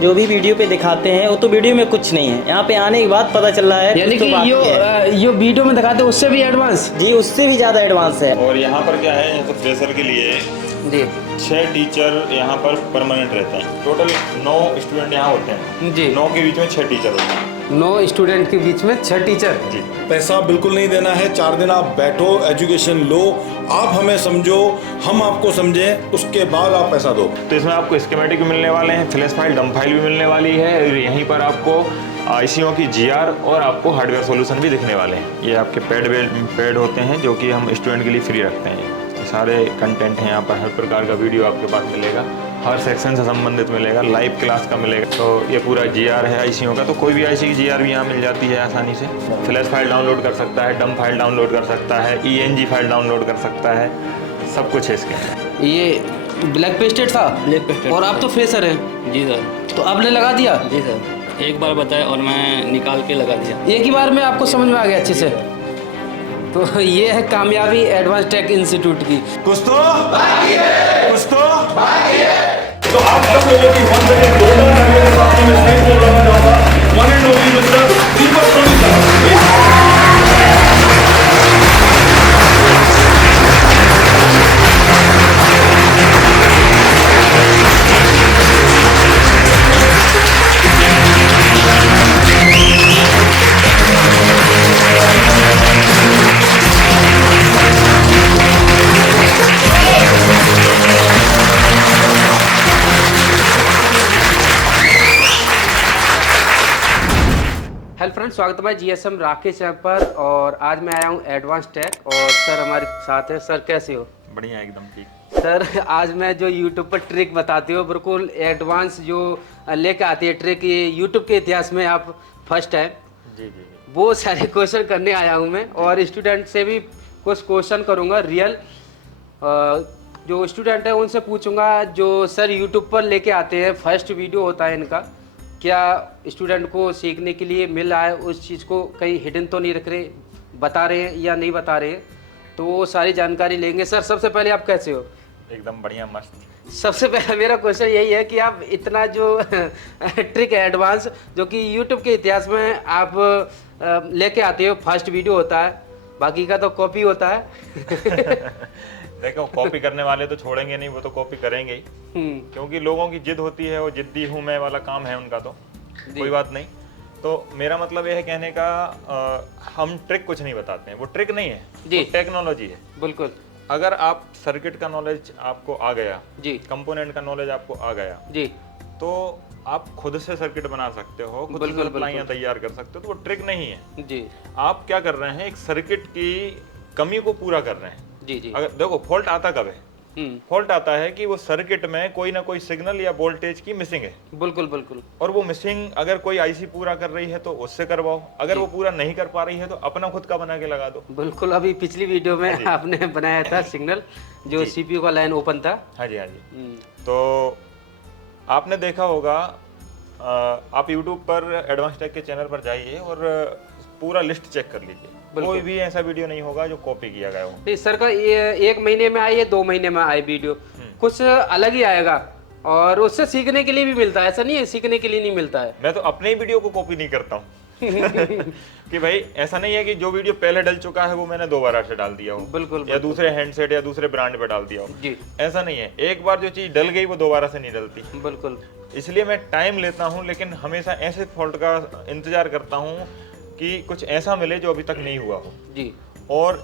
जो भी वीडियो पे दिखाते हैं वो तो वीडियो में कुछ नहीं है, यहाँ पे आने के बाद पता चल रहा है। यानी कुछ कि तो बाकी है। यो वीडियो में दिखाते हैं उससे भी एडवांस। जी उससे भी ज़्यादा एडवांस है। और यहाँ पर क्या है, तो फ्रेशर के लिए जी 6 टीचर यहाँ पर परमानेंट रहते हैं। टोटल 9 स्टूडेंट यहाँ होते हैं जी। 9 के बीच में 6 टीचर होते हैं। 9 स्टूडेंट के बीच में 6 टीचर। जी। पैसा बिल्कुल नहीं देना है, 4 दिन आप बैठो, एजुकेशन लो, आप हमें समझो, हम आपको समझें, उसके बाद आप पैसा दो। तो इसमें आपको स्कीमेटिक भी मिलने वाले हैं, फ्लैश फाइल, डंप फाइल भी मिलने वाली है। और यहीं पर आपको आईसीओ की जीआर और आपको हार्डवेयर सॉल्यूशन भी दिखने वाले हैं। ये आपके पैड होते हैं जो कि हम स्टूडेंट के लिए फ्री रखते हैं। तो सारे कंटेंट हैं यहाँ पर, हर प्रकार का वीडियो आपके पास मिलेगा, हर सेक्शन से संबंधित मिलेगा, लाइव क्लास का मिलेगा। तो ये पूरा जीआर है आईसीओ का, तो कोई भी आईसी की जीआर भी यहाँ मिल जाती है आसानी से। फ्लैश फाइल डाउनलोड कर सकता है, डंप फाइल डाउनलोड कर सकता है, ईएनजी फाइल डाउनलोड कर सकता है, सब कुछ है इसके अंदर। ये ब्लैक पेस्टेड था। Black pasted. और आप तो फ्रेशर हैं। जी सर। तो आपने लगा दिया? जी सर, एक बार बताया और मैं निकाल के लगा दिया। एक ही बार में आपको समझ में आ गया अच्छे से? तो ये है कामयाबी एडवांस टेक इंस्टीट्यूट की। कुछ तो बाकी है, कुछ तो बाकी है। तो आप सब लोगों की वन सेकंड गोल्डन करने के साथ में स्टेज को रखना चाहूंगा। One and only mister Deepak Soni sir. Hello friends, स्वागत है जीएसएम राकेश ऐप पर। और आज मैं आया हूँ एडवांस टेक और सर हमारे साथ है। सर कैसे हो? बढ़िया, एकदम ठीक। सर आज मैं जो यूट्यूब पर ट्रिक बताती हूँ बिल्कुल एडवांस जो लेके आती है ट्रिक, ये यूट्यूब के इतिहास में आप फर्स्ट टाइम। जी जी जी। वो सारे क्वेश्चन करने आया हूँ मैं, और स्टूडेंट से भी कुछ क्वेश्चन करूँगा रियल। जो स्टूडेंट है उनसे पूछूंगा, जो सर यूट्यूब पर लेके आते हैं, फर्स्ट वीडियो होता है इनका, क्या स्टूडेंट को सीखने के लिए मिल रहा है, उस चीज़ को कहीं हिडन तो नहीं रख रहे, बता रहे हैं या नहीं बता रहे हैं, तो वो सारी जानकारी लेंगे। सर सबसे पहले आप कैसे हो? एकदम बढ़िया, मस्त। सबसे पहला मेरा क्वेश्चन यही है कि आप इतना जो ट्रिक है एडवांस जो कि यूट्यूब के इतिहास में आप लेके आते हो, फर्स्ट वीडियो होता है, बाकी का तो कॉपी होता है। देखो, कॉपी करने वाले तो छोड़ेंगे नहीं, वो तो कॉपी करेंगे ही, क्योंकि लोगों की जिद होती है, वो जिद्दी हूँ मैं वाला काम है उनका, तो कोई बात नहीं। तो मेरा मतलब ये है कहने का, हम ट्रिक कुछ नहीं बताते हैं, वो ट्रिक नहीं है जी, टेक्नोलॉजी है। बिल्कुल। अगर आप सर्किट का नॉलेज आपको आ गया जी, कंपोनेंट का नॉलेज आपको आ गया जी, तो आप खुद से सर्किट बना सकते हो, खुद से सप्लाइयां तैयार कर सकते हो, तो वो ट्रिक नहीं है जी। आप क्या कर रहे हैं, एक सर्किट की कमी को पूरा कर रहे हैं। जी जी। अगर देखो, फॉल्ट आता कब है? फॉल्ट आता है कि वो सर्किट में कोई ना कोई सिग्नल या वोल्टेज की मिसिंग है। बिल्कुल बिल्कुल। और वो मिसिंग अगर कोई आईसी पूरा कर रही है तो उससे करवाओ, अगर वो पूरा नहीं कर पा रही है तो अपना खुद का बना के लगा दो। बिल्कुल, अभी पिछली वीडियो में आपने बनाया था सिग्नल, जो सीपीयू का लाइन ओपन था। हाँ जी, हाँ जी। तो आपने देखा होगा, आप यूट्यूब पर एडवांस टेक के चैनल पर जाइए और पूरा लिस्ट चेक कर लीजिए, कोई भी ऐसा वीडियो नहीं होगा जो कॉपी किया गया हो। नहीं सर का ये 1 महीने में आए या 2 महीने में आए वीडियो, कुछ अलग ही आएगा, और उससे सीखने के लिए भी मिलता है। ऐसा नहीं है सीखने के लिए नहीं मिलता है। मैं तो अपने ही वीडियो को कॉपी नहीं करता हूँ। कि भाई ऐसा नहीं है कि जो वीडियो पहले डल चुका है वो मैंने दोबारा से डाल दिया हो, बिल्कुल, या दूसरे हैंडसेट या दूसरे ब्रांड पे डाल दिया हो जी। ऐसा नहीं है, एक बार जो चीज डल गई वो दोबारा से नहीं डलती। बिल्कुल। इसलिए मैं टाइम लेता हूँ, लेकिन हमेशा ऐसे फॉल्ट का इंतजार करता हूँ कि कुछ ऐसा मिले जो अभी तक नहीं हुआ हो जी। और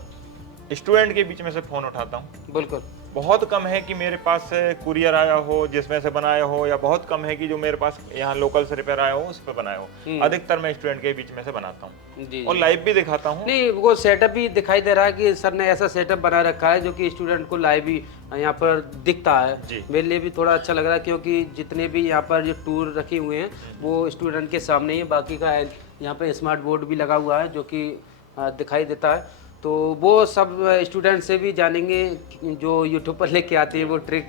स्टूडेंट के बीच में से फोन उठाता हूँ। बिल्कुल। बहुत कम है कि मेरे पास से कुरियर आया हो जिसमें से बनाया हो, या बहुत कम है कि जो मेरे पास यहाँ लोकल से रिपेयर आया हो उस पर बनाया हो। अधिकतर मैं स्टूडेंट के बीच में से बनाता हूँ और लाइव भी दिखाता हूँ। नहीं, वो सेटअप भी दिखाई दे रहा है कि सर ने ऐसा सेटअप बना रखा है जो कि स्टूडेंट को लाइव भी यहाँ पर दिखता है। मेरे लिए भी थोड़ा अच्छा लग रहा है, क्योंकि जितने भी यहाँ पर जो टूर रखे हुए हैं वो स्टूडेंट के सामने ही है, बाकी का यहाँ पे स्मार्ट बोर्ड भी लगा हुआ है जो कि दिखाई देता है। तो वो सब स्टूडेंट से भी जानेंगे जो यूट्यूब पर लेके आते हैं, वो ट्रिक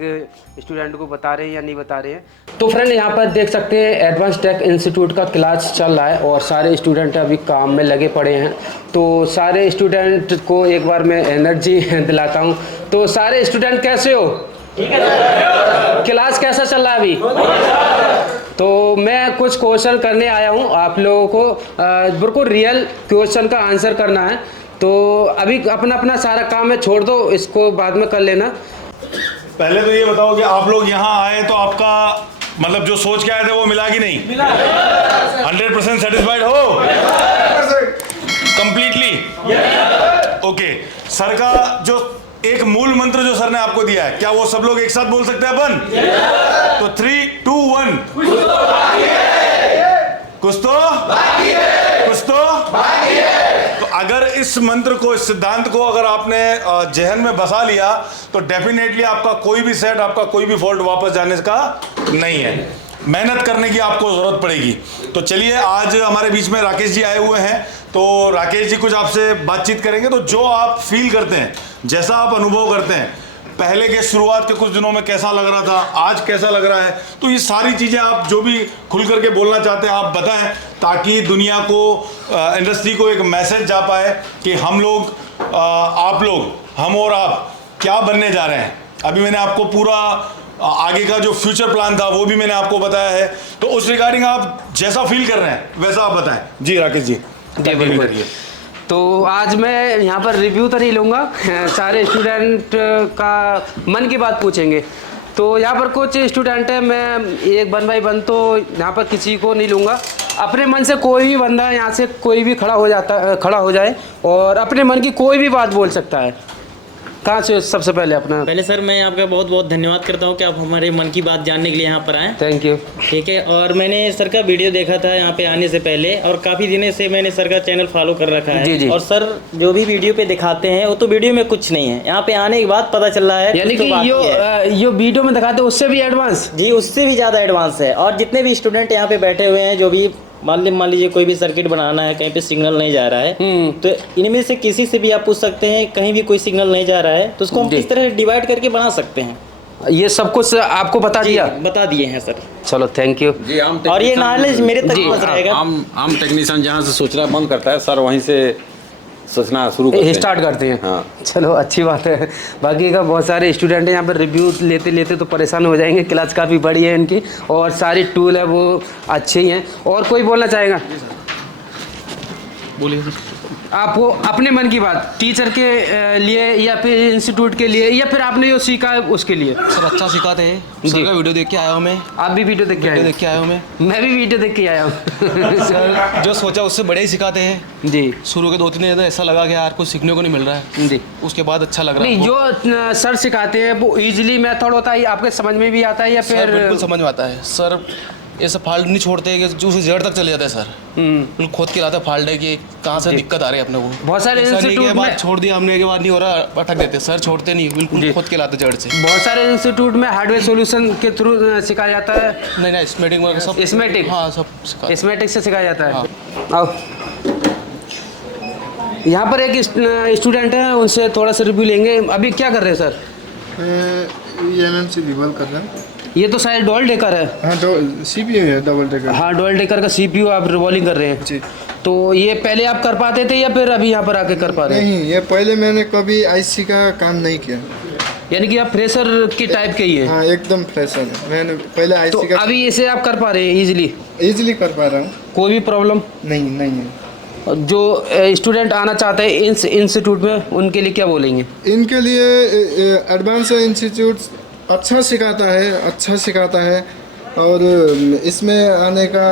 स्टूडेंट को बता रहे हैं या नहीं बता रहे हैं। तो फ्रेंड यहाँ पर देख सकते हैं एडवांस टेक इंस्टीट्यूट का क्लास चल रहा है और सारे स्टूडेंट अभी काम में लगे पड़े हैं। तो सारे स्टूडेंट को एक बार मैं एनर्जी दिलाता हूँ। तो सारे स्टूडेंट कैसे हो? ठीक है। क्लास कैसा चल रहा है अभी? तो मैं कुछ क्वेश्चन करने आया हूँ आप लोगों को, बिल्कुल रियल क्वेश्चन का आंसर करना है। तो अभी अपना अपना सारा काम है छोड़ दो, इसको बाद में कर लेना। पहले तो ये बताओ कि आप लोग यहाँ आए तो आपका मतलब जो सोच के आए थे वो मिला कि नहीं? 100% सेटिस्फाइड हो? कंप्लीटली? ओके। सर का जो एक मूल मंत्र जो सर ने आपको दिया है, क्या वो सब लोग एक साथ बोल सकते हैं अपन? तो 3, 2, 1। कुछ तो तो अगर इस मंत्र को, इस सिद्धांत को अगर आपने जहन में बसा लिया तो डेफिनेटली आपका कोई भी सेट, आपका कोई भी फॉल्ट वापस जाने का नहीं है। मेहनत करने की आपको जरूरत पड़ेगी। तो चलिए, आज हमारे बीच में राकेश जी आए हुए हैं, तो राकेश जी कुछ आपसे बातचीत करेंगे। तो जो आप फील करते हैं, जैसा आप अनुभव करते हैं, पहले के शुरुआत के कुछ दिनों में कैसा लग रहा था, आज कैसा लग रहा है, तो ये सारी चीज़ें आप जो भी खुल करके बोलना चाहते हैं आप बताएं, ताकि दुनिया को, इंडस्ट्री को एक मैसेज जा पाए कि हम लोग, आप लोग, हम और आप क्या बनने जा रहे हैं। अभी मैंने आपको पूरा आगे का जो फ्यूचर प्लान था वो भी मैंने आपको बताया है, तो उस रिगार्डिंग आप जैसा फील कर रहे हैं वैसा आप बताएं। जी राकेश जी। जी बिल्कुल। तो आज मैं यहाँ पर रिव्यू तो नहीं लूँगा, सारे स्टूडेंट का मन की बात पूछेंगे। तो यहाँ पर कुछ स्टूडेंट है, मैं एक 1 बाय 1 तो यहाँ पर किसी को नहीं लूँगा। अपने मन से कोई भी बंदा यहाँ से कोई भी खड़ा हो जाए और अपने मन की कोई भी बात बोल सकता है। कहाँ से सबसे पहले अपना? पहले सर मैं आपका बहुत बहुत धन्यवाद करता हूँ कि आप हमारे मन की बात जानने के लिए यहाँ पर आए। Thank you. ठीक है, और मैंने सर का वीडियो देखा था यहाँ पे आने से पहले, और काफ़ी दिनों से मैंने सर का चैनल फॉलो कर रखा है। जी जी। और सर जो भी वीडियो पे दिखाते हैं वो तो वीडियो में कुछ नहीं है, यहाँ पे आने के बाद पता चल रहा है। यानी कि यो वीडियो में दिखाते हैं उससे भी एडवांस? जी, उससे भी ज़्यादा एडवांस है। और जितने भी स्टूडेंट यहाँ पे बैठे हुए हैं, जो भी मान लीजिए कोई भी सर्किट बनाना है, कहीं पे सिग्नल नहीं जा रहा है, तो इनमें से किसी से भी आप पूछ सकते हैं, कहीं भी कोई सिग्नल नहीं जा रहा है तो उसको हम किस तरह डिवाइड करके बना सकते हैं। ये सब कुछ आपको बता दिया? बता दिए हैं सर। चलो थैंक यू। जी, और ये नॉलेज मेरे तक पहुंच रहेगा। आम टेक्नीशियन जहाँ से सोचना बंद करता है सर, वहीं से सोचना शुरू स्टार्ट करते हैं। हाँ। चलो अच्छी बात है। बाकी का बहुत सारे स्टूडेंट हैं यहाँ पर, रिव्यू लेते लेते तो परेशान हो जाएंगे। क्लास काफ़ी बड़ी है इनकी और सारी टूल है वो अच्छे ही हैं। और कोई बोलना चाहेगा? बोलिए सर। आपको अपने मन की बात, टीचर के लिए या फिर इंस्टीट्यूट के लिए, या फिर आपने जो सीखा है उसके लिए? सर अच्छा सिखाते हैं, सर का वीडियो देख के आया हूँ मैं। आप भी वीडियो देख के आए हो? मैं भी वीडियो देख के आया हूँ। सर जो सोचा उससे बड़े ही सिखाते हैं जी। शुरू के 2-3 दिन ऐसा लगा कि यार कुछ सीखने को नहीं मिल रहा है जी, उसके बाद अच्छा लग रहा है। नहीं जो सर सिखाते हैं वो इजीली मेथड होता है, आपके समझ में भी आता है या सर फिर? बिल्कुल समझ में आता है सर। ये सब फाल्ट नहीं छोड़ते कि जो उसे जड़ तक चले जाते हैं सर। बिल्कुल खोद के लाते फाल्ट है कि कहाँ से दिक्कत आ रही है अपने को। बहुत सारे इंस्टीट्यूट में छोड़ दिया हमने के बाद नहीं हो रहा, अटक देते सर। छोड़ते नहीं, बिल्कुल खोद के लाते जड़ से। बहुत सारे इंस्टीट्यूट में हार्डवेयर सॉल्यूशन के थ्रू सिखाया जाता है। नहीं स्मेटिक वगैरह सब। स्मेटिक? हाँ सब स्मेटिक से सिखाया जाता है। आओ, यहाँ पर एक स्टूडेंट है, उनसे थोड़ा सा रिव्यू लेंगे। अभी क्या कर रहे हैं सर? MMC रिवॉल्व कर रहा है। ये तो शायद डबल डेकर है। हाँ CPU है, डबल डेकर। हाँ डबल डेकर का CPU आप रिवॉल्विंग कर रहे हैं जी। तो ये पहले आप कर पाते थे या फिर अभी यहाँ पर आके कर पा रहे हैं? नहीं, ये पहले मैंने कभी IC का काम नहीं किया। यानी कि आप फ्रेशर की टाइप के ही है? हाँ एकदम फ्रेशर है। मैंने पहले तो IC का अभी इसे आप कर पा रहे हैं इजीली कर पा रहा हूँ। कोई भी प्रॉब्लम नहीं है। जो स्टूडेंट आना चाहते हैं इस इंस्टीट्यूट में, उनके लिए क्या बोलेंगे? इनके लिए एडवांस इंस्टीट्यूट अच्छा सिखाता है और इसमें आने का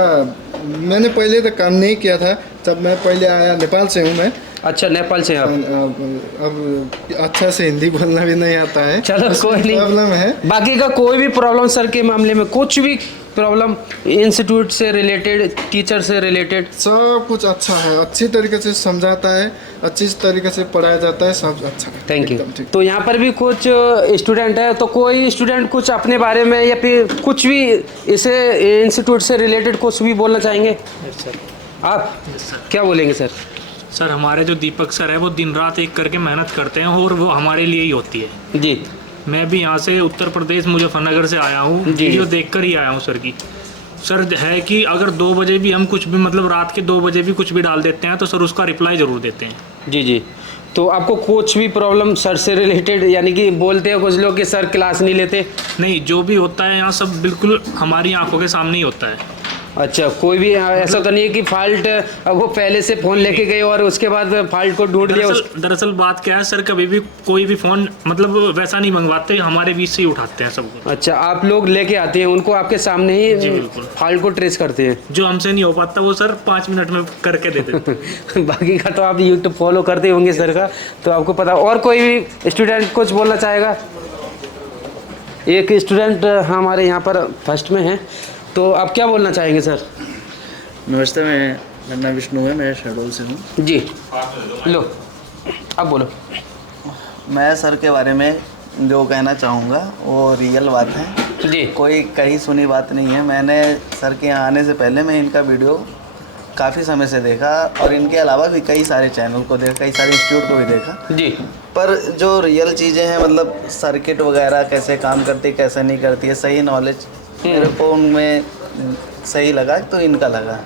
मैंने पहले तो काम नहीं किया था। जब मैं पहले आया, नेपाल से हूँ मैं। अच्छा, नेपाल से आप? अब अच्छा से हिंदी बोलना भी नहीं आता है। चलो कोई नहीं, प्रॉब्लम है। बाकी का कोई भी प्रॉब्लम सर के मामले में, कुछ भी प्रॉब्लम इंस्टीट्यूट से रिलेटेड, टीचर से रिलेटेड, सब कुछ अच्छा है। अच्छी तरीके से समझाता है, अच्छी तरीके से पढ़ाया जाता है, सब अच्छा है। Thank you. एकदम ठीक। तो यहाँ पर भी कुछ स्टूडेंट है, तो कोई स्टूडेंट कुछ अपने बारे में या फिर कुछ भी इसे इंस्टीट्यूट से रिलेटेड कुछ भी बोलना चाहेंगे? सर आप क्या बोलेंगे सर? सर हमारे जो दीपक सर है वो दिन रात एक करके मेहनत करते हैं और वो हमारे लिए ही होती है जी। मैं भी यहाँ से उत्तर प्रदेश मुजफ्फरनगर से आया हूँ, वीडियो देखकर ही आया हूँ सर की। सर है कि अगर 2 बजे भी हम कुछ भी, मतलब रात के 2 बजे भी कुछ भी डाल देते हैं तो सर उसका रिप्लाई ज़रूर देते हैं। जी जी। तो आपको कुछ भी प्रॉब्लम सर से रिलेटेड, यानी कि बोलते हैं कुछ लोग कि सर क्लास नहीं लेते? नहीं, जो भी होता है यहाँ सब बिल्कुल हमारी आंखों के सामने ही होता है। अच्छा, कोई भी ऐसा तो नहीं है कि फाल्ट वो पहले से फ़ोन लेके गए और उसके बाद फाल्ट को ढूंढ लिया? दरअसल बात क्या है सर, कभी भी कोई भी फ़ोन मतलब वैसा नहीं मंगवाते, हमारे बीच से ही उठाते हैं सबको। अच्छा, आप लोग लेके आते हैं उनको, आपके सामने ही फाल्ट को ट्रेस करते हैं? जो हमसे नहीं हो पाता वो सर 5 मिनट में करके दे देते। बाकी का तो आप यूट्यूब फॉलो करते होंगे सर का, तो आपको पता। और कोई भी स्टूडेंट कुछ बोलना चाहेगा? एक स्टूडेंट हमारे यहाँ पर फर्स्ट में है, तो आप क्या बोलना चाहेंगे सर? नमस्ते, मेरा नाम विष्णु है, मैं शहडोल से हूँ जी। लो, आप बोलो। मैं सर के बारे में जो कहना चाहूँगा वो रियल बात है जी। कोई कहीं सुनी बात नहीं है। मैंने सर के यहाँ आने से पहले मैं इनका वीडियो काफ़ी समय से देखा और इनके अलावा भी कई सारे चैनल को देखा, कई सारे इंस्टीट्यूट को भी देखा जी। पर जो रियल चीज़ें हैं, मतलब सर्किट वगैरह कैसे काम करती है कैसे नहीं करती है, सही नॉलेज मेरे को उनमें सही लगा तो इनका लगा।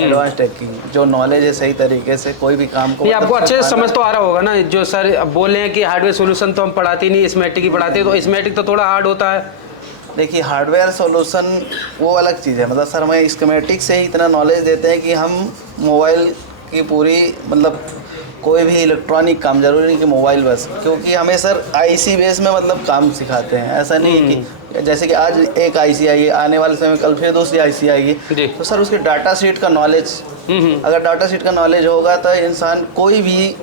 एडवांस टेक की जो नॉलेज है सही तरीके से कोई भी काम को ये आपको अच्छे से समझ तो आ रहा होगा ना? जो सर अब बोल रहे हैं कि हार्डवेयर सॉल्यूशन तो हम पढ़ाते नहीं, स्कीमेटिक ही पढ़ाते हैं, तो स्कीमेटिक तो थोड़ा हार्ड होता है। देखिए, हार्डवेयर सॉल्यूशन वो अलग चीज़ है। मतलब सर हमें स्कीमेटिक से ही इतना नॉलेज देते हैं कि हम मोबाइल की पूरी मतलब कोई भी इलेक्ट्रॉनिक काम, जरूरी नहीं कि मोबाइल बस, क्योंकि हमें सर आईसी बेस में मतलब काम सिखाते हैं। ऐसा नहीं है कि जैसे कि आज एक आईसी आई है, आने वाले समय में कल फिर दूसरी आईसी आएगी, तो सर उसके डाटा शीट का नॉलेज, अगर डाटा शीट का नॉलेज होगा तो इंसान कोई भी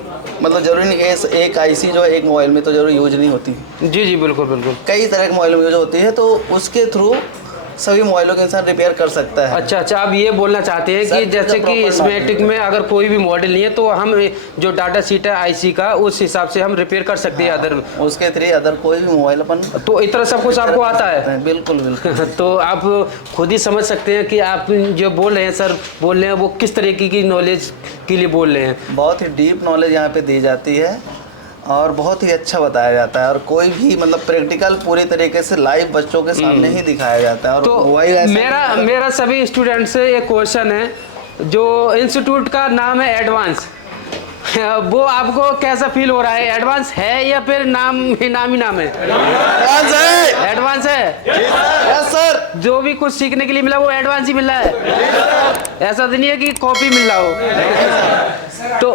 मतलब जरूरी नहीं कि एक आईसी जो है एक मोबाइल में तो जरूर यूज नहीं होती। जी जी, बिल्कुल बिल्कुल, कई तरह के मोबाइल में यूज होती है, तो उसके थ्रू सभी मोबाइलों के इंसान रिपेयर कर सकता है। अच्छा अच्छा, आप ये बोलना चाहते हैं कि जैसे कि स्कीमेटिक में अगर कोई भी मॉडल नहीं है तो हम जो डाटा शीट है आईसी का, उस हिसाब से हम रिपेयर कर सकते हैं अदर, उसके थ्रू अदर कोई भी मोबाइल अपन, तो इतना सब कुछ आपको आता है? बिल्कुल बिल्कुल। तो आप खुद ही समझ सकते हैं कि आप जो बोल रहे हैं सर बोल रहे हैं वो किस तरीके की नॉलेज के लिए बोल रहे हैं। बहुत ही डीप नॉलेज यहाँ पे दी जाती है और बहुत ही अच्छा बताया जाता है, और कोई भी मतलब प्रैक्टिकल पूरी तरीके से लाइव बच्चों के सामने ही दिखाया जाता है। और तो मेरा सभी स्टूडेंट से एक क्वेश्चन है, जो इंस्टीट्यूट का नाम है एडवांस, वो आपको कैसा फील हो रहा है? एडवांस है या फिर नाम ही नाम है? एडवांस है। एडवांस है? Yes sir. जो भी कुछ सीखने के लिए मिला वो एडवांस ही मिल रहा है, ऐसा तो नहीं है कि कॉपी मिल रहा हो। तो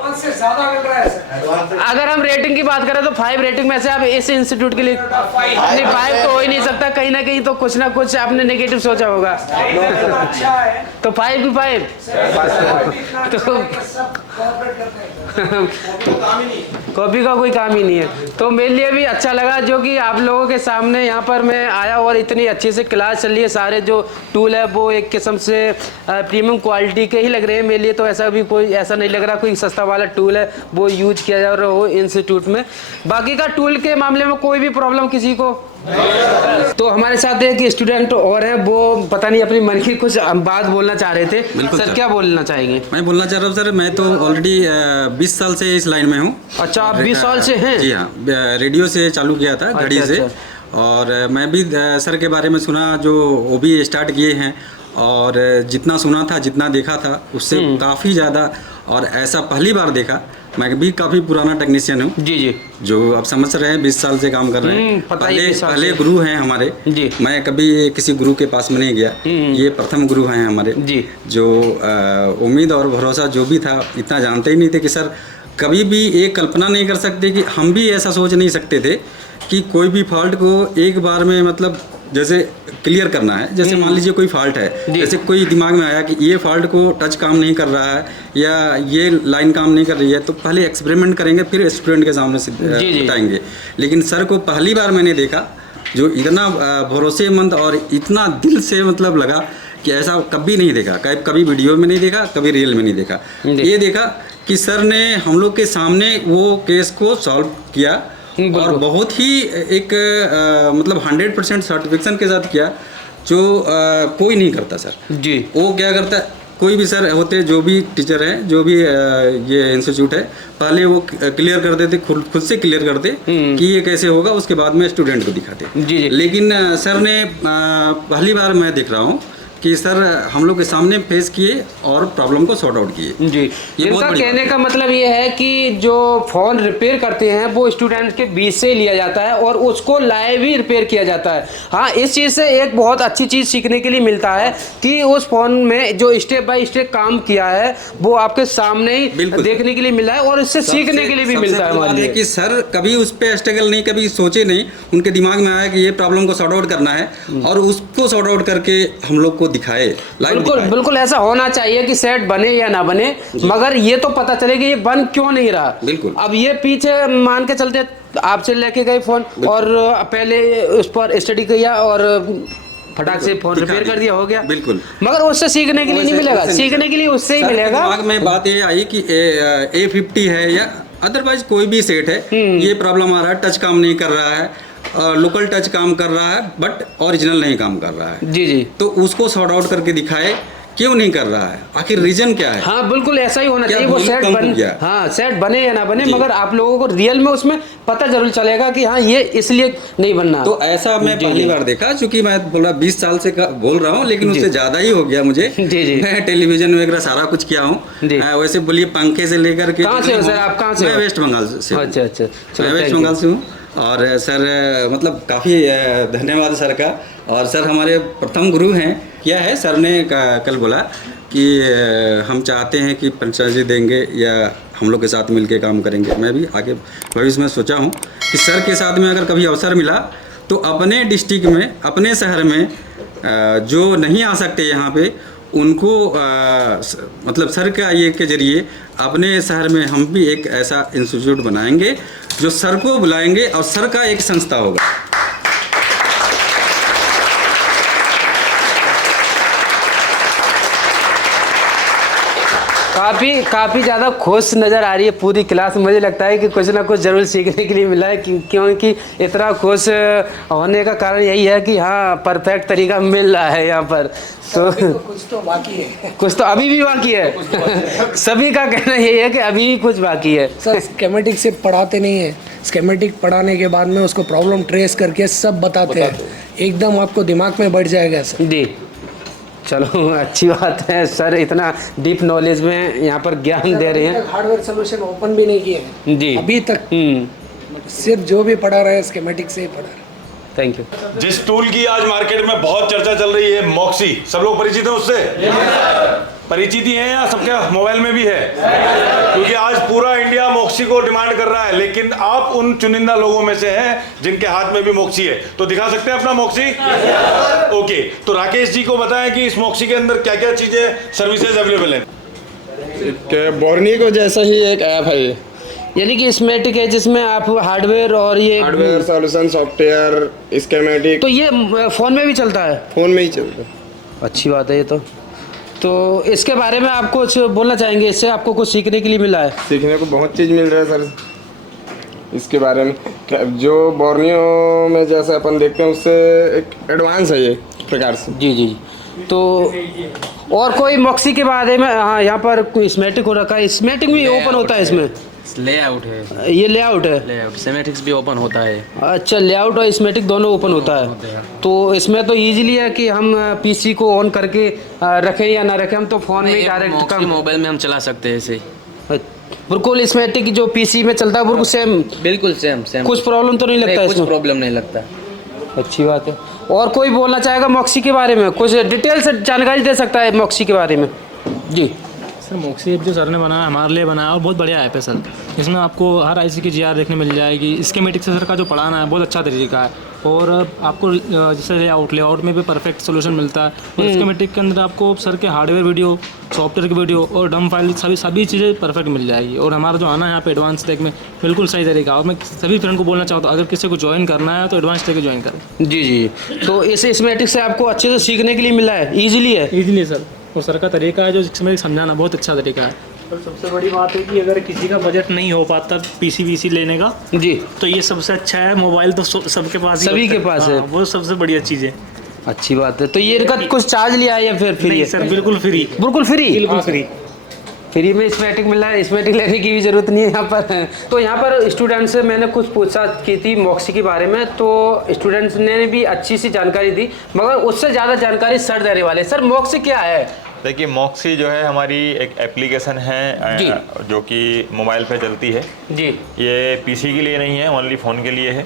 अगर हम रेटिंग की बात करें तो 5 रेटिंग में से आप इस इंस्टीट्यूट के लिए नहीं, 5 तो हो ही नहीं सकता, कहीं ना कहीं तो कुछ ना कुछ आपने नेगेटिव सोचा होगा। तो 5 की 5 तो कॉपी का कोई काम ही नहीं है। तो मेरे लिए भी अच्छा लगा जो कि आप लोगों के सामने यहाँ पर मैं आया और इतनी अच्छी से क्लास चल रही है। सारे जो टूल है वो एक किस्म से प्रीमियम क्वालिटी के ही लग रहे हैं मेरे लिए, तो ऐसा भी कोई ऐसा नहीं लग रहा कोई सस्ता वाला टूल है वो यूज किया जा रहा हो इंस्टीट्यूट में। बाकी का टूल के मामले में कोई भी प्रॉब्लम किसी को। तो हमारे साथ एक स्टूडेंट और हैं, वो पता नहीं अपनी मन की कुछ बात बोलना चाह रहे थे। सर क्या बोलना चाहेंगे? मैं बोलना चाह रहा हूँ सर, मैं तो ऑलरेडी 20 साल से इस लाइन में हूँ। अच्छा, आप 20 साल से हैं? जी हाँ, रेडियो से चालू किया था, घड़ी से। और मैं भी सर के बारे में सुना, जो वो भी स्टार्ट किए हैं, और जितना सुना था जितना देखा था उससे काफ़ी ज़्यादा, और ऐसा पहली बार देखा। मैं भी काफ़ी पुराना टेक्नीशियन हूँ जी जी, जो आप समझ रहे हैं 20 साल से काम कर रहे हैं। पहले गुरु हैं हमारे जी। मैं कभी किसी गुरु के पास में नहीं गया, ये प्रथम गुरु हैं हमारे जी। जो उम्मीद और भरोसा जो भी था, इतना जानते ही नहीं थे कि सर कभी भी एक कल्पना नहीं कर सकते कि हम भी ऐसा सोच नहीं सकते थे कि कोई भी फॉल्ट को एक बार में मतलब जैसे क्लियर करना है। जैसे मान लीजिए कोई फॉल्ट है, जैसे कोई दिमाग में आया कि ये फॉल्ट को टच काम नहीं कर रहा है या ये लाइन काम नहीं कर रही है, तो पहले एक्सपेरिमेंट करेंगे फिर स्टूडेंट के सामने से बताएंगे। लेकिन सर को पहली बार मैंने देखा, जो इतना भरोसेमंद और इतना दिल से मतलब लगा कि ऐसा कभी नहीं देखा, कभी वीडियो में नहीं देखा, कभी रियल में नहीं देखा। ये देखा कि सर ने हम लोग के सामने वो केस को सॉल्व किया और बहुत ही एक मतलब 100% सर्टिफिकेशन के साथ किया, जो कोई नहीं करता सर जी। वो क्या करता है, कोई भी सर होते जो भी टीचर हैं, जो भी ये इंस्टीट्यूट है, पहले वो क्लियर कर देते, खुद से क्लियर करते कि ये कैसे होगा, उसके बाद में स्टूडेंट को दिखाते जी। लेकिन सर ने पहली बार मैं देख रहा हूँ कि सर हम लोग के सामने फेस किए और प्रॉब्लम को सॉर्ट आउट किए। जी, इनका कहने का मतलब ये है कि जो फ़ोन रिपेयर करते हैं वो स्टूडेंट के बीच से लिया जाता है और उसको लाइव ही रिपेयर किया जाता है। हाँ, इस चीज़ से एक बहुत अच्छी चीज़ सीखने के लिए मिलता है कि उस फ़ोन में जो स्टेप बाय स्टेप काम किया है वो आपके सामने ही देखने के लिए मिला है और इससे सीखने के लिए भी मिलता है हमारे लिए। कि सर कभी उस पर स्ट्रगल नहीं, कभी सोचे नहीं, उनके दिमाग में आया कि ये प्रॉब्लम को सॉर्ट आउट करना है और उसको सॉर्ट आउट करके हम लोग को दिखाए। बिल्कुल बिल्कुल ऐसा होना चाहिए कि सेट बने या ना बने, मगर ये तो पता चले कि ये बन क्यों नहीं रहा। बिल्कुल। अब ये पीछे मान के चलते आपसे लेके गए फोन और पहले उस पर स्टडी किया और फटाक से फोन रिपेयर कर दिया, हो गया। बिल्कुल। मगर उससे सीखने के लिए नहीं मिलेगा, सीखने के लिए उससे ही मिलेगा। दिमाग में बात ये आई कि A50 है या अदरवाइज कोई भी सेट है, ये प्रॉब्लम आ रहा है, टच काम नहीं कर रहा है, लोकल टच काम कर रहा है बट ओरिजिनल नहीं काम कर रहा है। जी जी। तो उसको सॉर्ट आउट करके दिखाए क्यों नहीं कर रहा है, आखिर रीजन क्या है। हाँ बिल्कुल ऐसा ही होना चाहिए। वो सेट बने, हाँ सेट बने या ना बने, मगर आप लोगों को रियल में उसमें पता जरूर चलेगा कि हाँ ये इसलिए नहीं बनना। तो ऐसा मैं पहली बार देखा, चूंकि मैं बोला 20 साल से बोल रहा हूँ, लेकिन उससे ज्यादा ही हो गया मुझे। जी। मैं टेलीविजन वगैरह सारा कुछ किया हूँ। वैसे बोलिए पंखे से लेकर के। कहाँ से हो सर आप? कहाँ से? मैं वेस्ट बंगाल से। अच्छा अच्छा, मैं वेस्ट बंगाल से हूँ। और सर मतलब काफ़ी धन्यवाद सर का। और सर हमारे प्रथम गुरु हैं। क्या है सर ने कल बोला कि हम चाहते हैं कि फ्रेंचाइजी देंगे या हम लोग के साथ मिलके काम करेंगे। मैं भी आगे भविष्य में सोचा हूँ कि सर के साथ में अगर कभी अवसर मिला तो अपने डिस्ट्रिक्ट में, अपने शहर में जो नहीं आ सकते यहाँ पे, उनको मतलब सर का ये के जरिए अपने शहर में हम भी एक ऐसा इंस्टीट्यूट बनाएंगे जो सर को बुलाएंगे और सर का एक संस्था होगा। काफ़ी ज़्यादा खुश नज़र आ रही है पूरी क्लास। मुझे लगता है कि कुछ ना कुछ ज़रूर सीखने के लिए मिला है, क्योंकि इतना खुश होने का कारण यही है कि हाँ परफेक्ट तरीका मिल रहा है यहाँ पर। तो कुछ तो बाकी है, कुछ तो अभी भी बाकी है। सभी का कहना यही है कि अभी भी कुछ बाकी है। सर स्केमेटिक से पढ़ाते नहीं है, स्केमेटिक पढ़ाने के बाद में उसको प्रॉब्लम ट्रेस करके सब बताते हैं, एकदम आपको दिमाग में बैठ जाएगा सर। जी चलो अच्छी बात है, सर इतना डीप नॉलेज में यहाँ पर ज्ञान दे रहे हैं। हार्डवेयर सोल्यूशन ओपन भी नहीं किए हैं जी अभी तक। सिर्फ जो भी पढ़ा रहे हैं स्कीमेटिक से ही पढ़ा रहे। Thank you. जिस टूल की आज मार्केट में बहुत चर्चा चल रही है, मॉक्सी, सब लोग परिचित हैं उससे? परिचित ही हैं या सबके मोबाइल में भी है? क्योंकि आज पूरा इंडिया मॉक्सी को डिमांड कर रहा है, लेकिन आप उन चुनिंदा लोगों में से हैं जिनके हाथ में भी मॉक्सी है। तो दिखा सकते हैं अपना मॉक्सी? ओके, तो राकेश जी को बताएं कि इस मॉक्सी के अंदर क्या क्या चीजें, सर्विसेज अवेलेबल हैं। बोर्निको जैसा ही एक ऐप है ये, यानी कि स्कीमेटिक है जिसमें आप हार्डवेयर और ये हार्डवेयर सॉल्यूशन, सॉफ्टवेयर, स्कीमेटिक। तो ये फ़ोन में भी चलता है? फ़ोन में ही चलता है। अच्छी बात है ये तो इसके बारे में आप कुछ बोलना चाहेंगे? इससे आपको कुछ सीखने के लिए मिला है? सीखने को बहुत चीज़ मिल रहा है सर इसके बारे में। जो बोर्नियो में जैसे अपन देखते हैं उससे एक एडवांस है ये प्रकार से। जी जी। तो और कोई मॉक्सी के बारे में? हाँ, यहाँ पर कोई स्कीमेटिक हो रखा है, स्कीमेटिक भी ओपन होता है इसमें? लेआउट है, ये लेआउट है। लेआउट स्कीमेटिक्स भी ओपन होता है। अच्छा, लेआउट और स्कीमेटिक दोनों ओपन होता है। तो इसमें तो इजीली है कि हम पीसी को ऑन करके रखें या ना रखें, हम तो फ़ोन में डायरेक्ट काम मोबाइल में हम चला सकते हैं ऐसे। बिल्कुल स्कीमेटिक जो पीसी में चलता है बिल्कुल सेम? बिल्कुल सेम। कुछ प्रॉब्लम तो नहीं लगता है? कुछ प्रॉब्लम नहीं लगता। अच्छी बात है। और कोई बोलना चाहेगा मॉक्सी के बारे में? कुछ डिटेल से जानकारी दे सकता है मॉक्सी के बारे में? जी सर, मॉक्सी ऐप जो सर ने बनाया हमारे लिए बनाया और बहुत बढ़िया ऐप है सर। इसमें आपको हर आईसी की जीआर देखने मिल जाएगी। स्कीमेटिक से सर का जो पढ़ाना है बहुत अच्छा तरीका है, और आपको जैसे लेआउट में भी परफेक्ट सोल्यूशन मिलता है। और स्कीमेटिक के अंदर आपको सर के हार्डवेयर वीडियो, सॉफ्टवेयर की वीडियो और डम फाइल सभी चीज़ें परफेक्ट मिल जाएगी। और हमारा जो आना है यहाँ पे एडवांस टेक में बिल्कुल सही तरीका। और मैं सभी फ्रेंड को बोलना चाहता हूँ, अगर किसी को ज्वाइन करना है तो एडवांस टेक ज्वाइन करें। जी जी। तो इस स्कीमेटिक से आपको अच्छे से सीखने के लिए मिला है? ईजिली है? Easily sir. और सर का तरीका है जो स्कीमेटिक समझाना बहुत अच्छा तरीका है। और सबसे बड़ी बात है कि अगर किसी का बजट नहीं हो पाता पीसी लेने का, जी, तो ये सबसे अच्छा है। मोबाइल तो सबके पास ही, सभी के पास है। वो सबसे बढ़िया चीज़ है। अच्छी बात है। तो ये इनका कुछ चार्ज लिया है या फिर फ्री है? सर बिल्कुल फ्री। बिल्कुल फ्री? बिल्कुल फ्री। फ्री में स्कीमेटिक मिल रहा है, स्कीमेटिक लेने की भी ज़रूरत नहीं है यहाँ पर। तो यहाँ पर स्टूडेंट से मैंने कुछ पूछताछ की थी मॉक्सी के बारे में, तो स्टूडेंट्स ने भी अच्छी सी जानकारी दी, मगर उससे ज़्यादा जानकारी सर देने वाले। सर मॉक्सी क्या है? देखिए मॉक्सी जो है हमारी एक एप्लीकेशन है जो कि मोबाइल पे चलती है जी। ये पीसी के लिए नहीं है, ओनली फ़ोन के लिए है।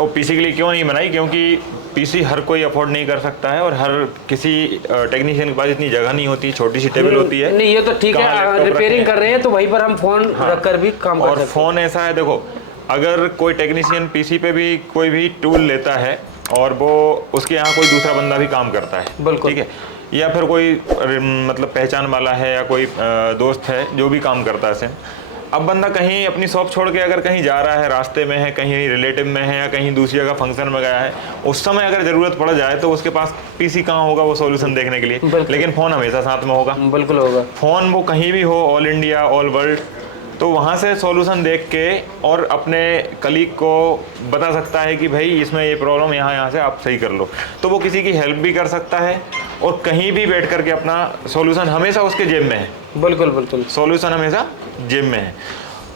और पीसी के लिए क्यों नहीं बनाई, क्योंकि पीसी हर कोई अफोर्ड नहीं कर सकता है और हर किसी टेक्नीशियन के पास इतनी जगह नहीं होती, छोटी सी टेबल होती है। नहीं ये तो ठीक है, रिपेयरिंग कर रहे हैं तो वहीं पर हम फ़ोन रख कर भी काम कर सकते हैं। और फ़ोन ऐसा है, देखो अगर कोई टेक्नीशियन पीसी पे भी कोई भी टूल लेता है और वो उसके यहाँ कोई दूसरा बंदा भी काम करता है, बिल्कुल ठीक है, या फिर कोई मतलब पहचान वाला है या कोई दोस्त है जो भी काम करता है सेम। अब बंदा कहीं अपनी शॉप छोड़ के अगर कहीं जा रहा है, रास्ते में है, कहीं रिलेटिव में है या कहीं दूसरी जगह फंक्शन में गया है, उस समय अगर ज़रूरत पड़ जाए तो उसके पास पीसी कहाँ होगा वो सॉल्यूशन देखने के लिए, लेकिन फ़ोन हमेशा साथ में होगा। बिल्कुल होगा। फ़ोन वो कहीं भी हो, ऑल इंडिया ऑल वर्ल्ड, तो वहाँ से सॉल्यूशन देख के और अपने कलीग को बता सकता है कि भाई इसमें ये प्रॉब्लम यहाँ से आप सही कर लो, तो वो किसी की हेल्प भी कर सकता है और कहीं भी बैठ करके अपना सॉल्यूशन हमेशा उसके जेब में है। बिल्कुल बिल्कुल, सॉल्यूशन हमेशा जेब में है।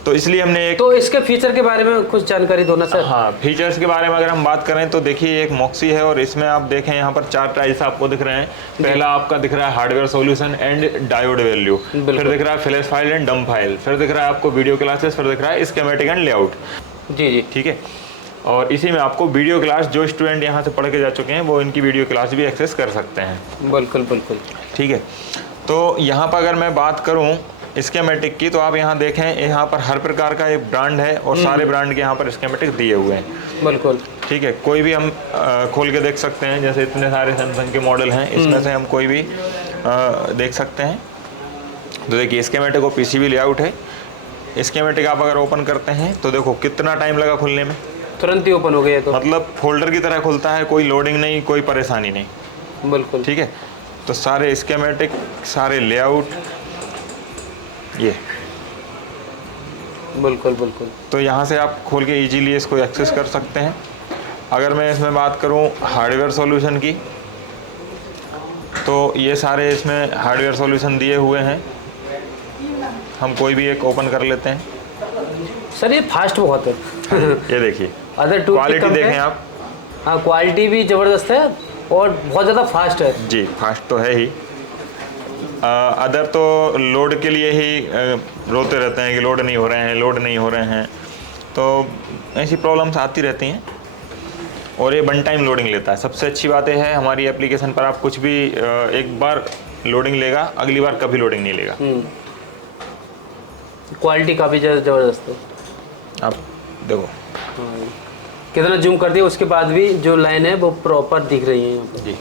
तो इसलिए हमने एक, तो इसके फीचर के बारे में कुछ जानकारी दो ना सर। हाँ, फीचर्स के बारे में अगर हम बात करें तो देखिए एक मॉक्सी है और इसमें आप देखें यहाँ पर 4 टाइल्स आपको दिख रहे हैं। पहला आपका दिख रहा है hardware solution and diode value, फिर दिख रहा है flash file and dump file, फिर दिख रहा है आपको वीडियो क्लासेस, फिर दिख रहा है स्कीमेटिक एंड लेआउट। जी जी, ठीक है। और इसी में आपको वीडियो क्लास, जो स्टूडेंट यहाँ से पढ़ के जा चुके हैं वो इनकी वीडियो क्लास भी एक्सेस कर सकते हैं। बिल्कुल बिल्कुल, ठीक है। तो यहाँ पर अगर मैं बात करूँ स्कीमेटिक की, तो आप यहाँ देखें यहाँ पर हर प्रकार का एक ब्रांड है और सारे ब्रांड के यहाँ पर स्कीमेटिक दिए हुए हैं। बिल्कुल, ठीक है। कोई भी हम खोल के देख सकते हैं, जैसे इतने सारे सैमसंग के मॉडल हैं, इसमें से हम कोई भी देख सकते हैं। तो देखिए स्कीमेटिक और पीसीबी लेआउट है। स्कीमेटिक आप अगर ओपन करते हैं तो देखो कितना टाइम लगा खुलने में, तुरंत ही ओपन हो गया। तो मतलब फोल्डर की तरह खुलता है, कोई लोडिंग नहीं, कोई परेशानी नहीं। बिल्कुल, ठीक है। तो सारे स्कीमेटिक, सारे लेआउट, ये बिल्कुल बिल्कुल। तो यहाँ से आप खोल के इजीली इसको एक्सेस कर सकते हैं। अगर मैं इसमें बात करूँ हार्डवेयर सॉल्यूशन की, तो ये सारे इसमें हार्डवेयर सॉल्यूशन दिए हुए हैं। हम कोई भी एक ओपन कर लेते हैं। सर ये फास्ट बहुत है। ये देखिए अदर टूल क्वालिटी देखें आप। हाँ, क्वालिटी भी ज़बरदस्त है और बहुत ज़्यादा फास्ट है। जी, फास्ट तो है ही। अदर तो लोड के लिए ही रोते रहते हैं कि लोड नहीं हो रहे हैं, लोड नहीं हो रहे हैं, तो ऐसी प्रॉब्लम्स आती रहती हैं। और ये वन टाइम लोडिंग लेता है। सबसे अच्छी बात है हमारी एप्लीकेशन पर आप कुछ भी एक बार लोडिंग लेगा, अगली बार कभी लोडिंग नहीं लेगा। क्वालिटी काफ़ी ज़बरदस्त है। आप देखो कितना जूम कर दिया उसके बाद भी जो लाइन है वो प्रॉपर दिख रही है यहाँ पर। जी।